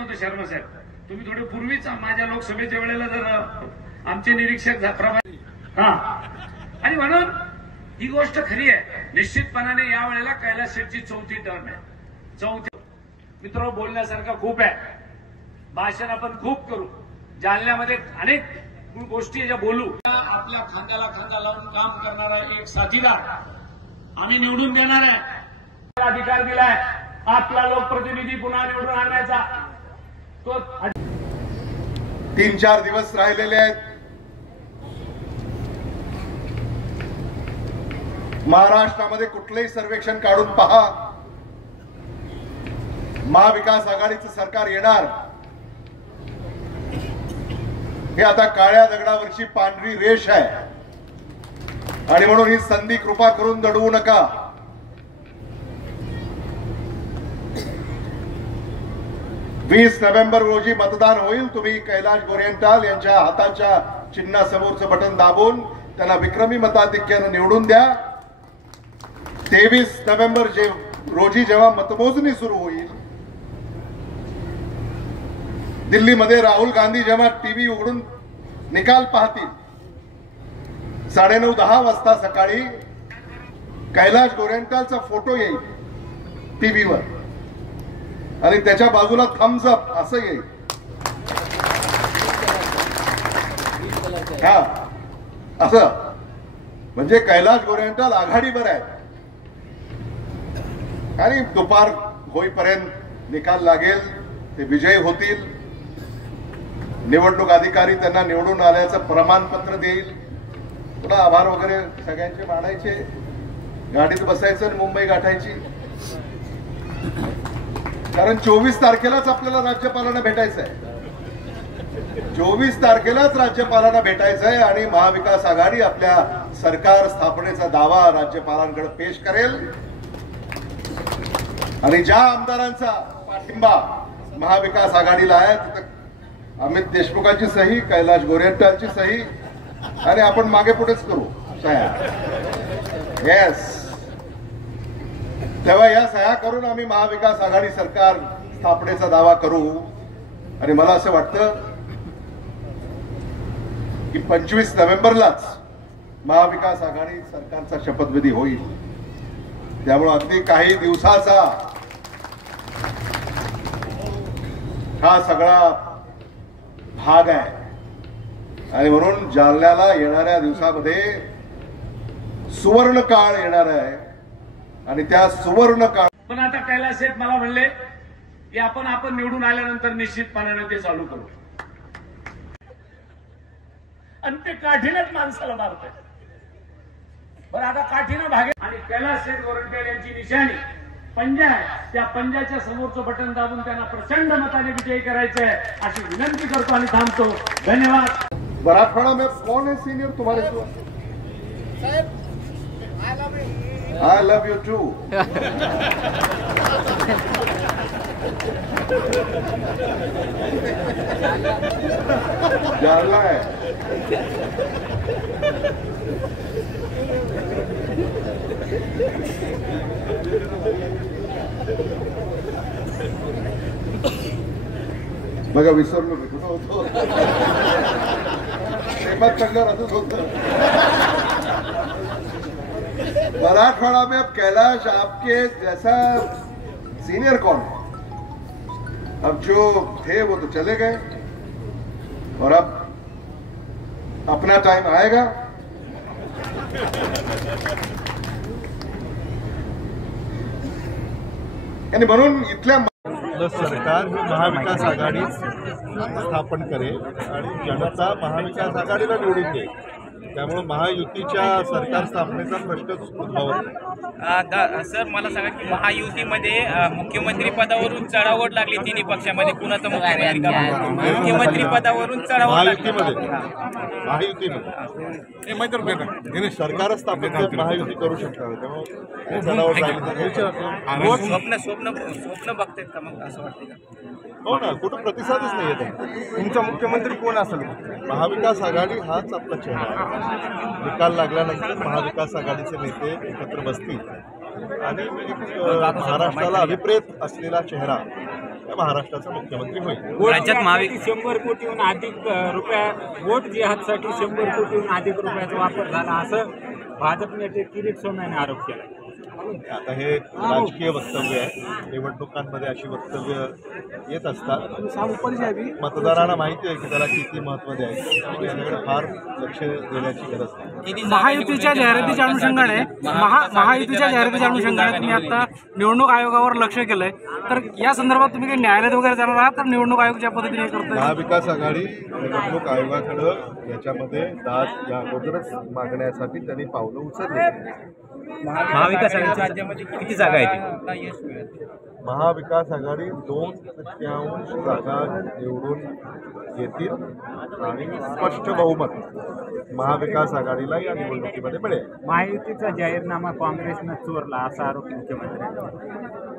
नव्हतं शर्मा साहेब, तुम्ही थोडे पूर्वीच माझ्या लोकसभेच्या वेळेला जर आमचे निरीक्षक हा, आणि म्हणून ही गोष्ट खरी आहे. निश्चितपणाने या वेळेला कैलास शेठची 4थी टर्म आहे. 4थी मित्र, बोलण्यासारखं खूप आहे, भाषण आपण खूप करू, जालन्यामध्ये अनेक गोष्टी ज्या बोलू. आपल्या खांद्याला खांदा लावून काम करणारा एक साथीदार आम्ही निवडून देणार आहे. अधिकार दिलाय आपला लोकप्रतिनिधी पुन्हा निवडून आणण्याचा. तो 3-4 दिवस राहिलेले आहेत. महाराष्ट्रामध्ये कुठलेही सर्वेक्षण काढून पहा, महाविकास आघाडीचं सरकार येणार हे आता काळ्या दगडावरची पांढरी रेष आहे. आणि म्हणून ही संधी कृपा करून दडवू नका. नोव्हेंबर रोजी मतदान होईल. तुम्ही कैलाश गोरेंटाल यांच्या हाताच्या चिन्हासमोरचं बटन दाबून त्यांना विक्रमी मताधिक्यानं निवडून द्या. 23 नोव्हेंबर रोजी जेव्हा मतमोजणी सुरू होईल, दिल्लीमध्ये राहुल गांधी जेव्हा टीव्ही उघडून निकाल पाहतील, 9:30-10 वाजता सकाळी कैलाश गोरेंटालचा फोटो येईल टीव्हीवर आणि त्याच्या बाजूला थम्स अप असं येईल. हा, असं म्हणजे कैलाश गोरेंटाल आघाडीवर आहे. आणि दुपार होईपर्यंत निकाल लागेल, ते विजयी होतील. निवडणूक अधिकारी त्यांना निवडून आल्याचं प्रमाणपत्र देईल. पुन्हा आभार वगैरे सगळ्यांचे मानायचे, गाडीत बसायचं आणि मुंबई गाठायची. कारण 24 तारखेलाच आपल्याला राज्यपालांना भेटायचं आहे. 24 तारखेलाच राज्यपालांना भेटायचं आहे आणि महाविकास आघाडी आपल्या सरकार स्थापनेचा दावा राज्यपालांकडे पेश करेल. आणि ज्या आमदारांचा पाठिंबा महाविकास आघाडीला आहे तिथं अमित देशमुखांची सही, कैलाश गोरेंटालची सही, आणि आपण मागे पुढेच करू सह्या. येस, तेव्हा या सह्या करून आम्ही महाविकास आघाडी सरकार स्थापनेचा दावा करू. आणि मला असं वाटतं की 25 नोव्हेंबरलाच महाविकास आघाडी सरकारचा शपथविधी होईल. त्यामुळे अगदी काही दिवसाचा हा सगळा भाग आहे. आणि म्हणून जालन्याला येणाऱ्या दिवसामध्ये सुवर्ण काळ येणार आहे. आणि त्या सुवर्ण काळ पण आता कैलास शेठ मला म्हणले की आपण निवडून आल्यानंतर निश्चितपणाने ते चालू करू. आणि ते काठीनच माणसाला मारतंय. बरं, आता काठीनं भागे. आणि कैलास शेठ गोरेंटाल यांची निशाणी पंजा आहे. त्या पंजाच्या समोरचं बटन दाबून त्यांना प्रचंड मताने विजयी करायचं आहे अशी विनंती करतो आणि थांबतो. धन्यवाद. मराठवाड़ा में कौन है सीनियर तुम्हारे? I love you too. Jalna है. बघा विसरलो मी कुठं होतो. प्रेमात चढल्यावर असंच होतं. मराठवाड़ा में अब कैलाश आपके जैसा सीनियर कौन है? अब जो थे वो तो चले गए और अब अपना टाइम आएगा. आणि म्हणून इथल्या सरकार ही महाविकास आघाडी स्थापन करेल आणि जनता महाविकास आघाडीला निवडून देईल. त्यामुळे महायुतीच्या सरकार स्थापनेचा प्रश्नच उद्भवत नाही. सर, मला सांगा की महायुतीमध्ये मुख्यमंत्री पदावरून चढावट लागली तिन्ही पक्षामध्ये. कुणाचं मुख्यमंत्री पदावरून चढावट महायुतीमध्ये सरकार स्थापित महायुती करू शकतात. त्यामुळे चढावट लागली. स्वप्न बघतायत का मग असं वाटतं का? हो ना, कुठं प्रतिसादच नाही येत. तुमचा मुख्यमंत्री कोण असेल? महाविकास आघाडी हाच आपला चेहरा आहे. निकाल लागल्यानंतर महाविकास आघाडीचे नेते एकत्र बसतील आणि महाराष्ट्राला अभिप्रेत असलेला चेहरा त्या महाराष्ट्राचा मुख्यमंत्री होईल. राज्यात महाविकास 100 कोटीहून अधिक रुपया वोट जिहादसाठी 100 कोटीहून अधिक रुपयाचा वापर झाला असं भाजप नेते किरीट सोमय्याने आरोप केला. आता हे राजकीय वक्तव्य आहे. निवडणुकांमध्ये अशी वक्तव्य येत असतात. मतदारांना माहिती आहे की त्याला किती महत्त्व द्यायचं. त्याच्याकडे फार लक्ष देण्याची गरज नाही. महायुतीच्या जाहिरातीच्या अनुषंगाने तुम्ही आता निवडणूक आयोगावर लक्ष केलंय, तर या संदर्भात तुम्ही काही न्यायालयात वगैरे जाणार आहात, तर निवडणूक आयोग ज्या पद्धतीने करतोय? महाविकास आघाडी निवडणूक आयोगाकडं याच्यामध्ये दाद या अगोदरच मागण्यासाठी त्यांनी पावलं उचलली. महाविकास आघाडीच्या राज्यामध्ये किती जागा आहेत? महाविकास आघाडी 2/3 जागा निवडून येतील आणि स्पष्ट बहुमत महाविकास आघाडीला या निवडणुकीमध्ये मिळेल. महायुतीचा जाहीरनामा काँग्रेसनं चोरला असा आरोप मुख्यमंत्र्यांनी.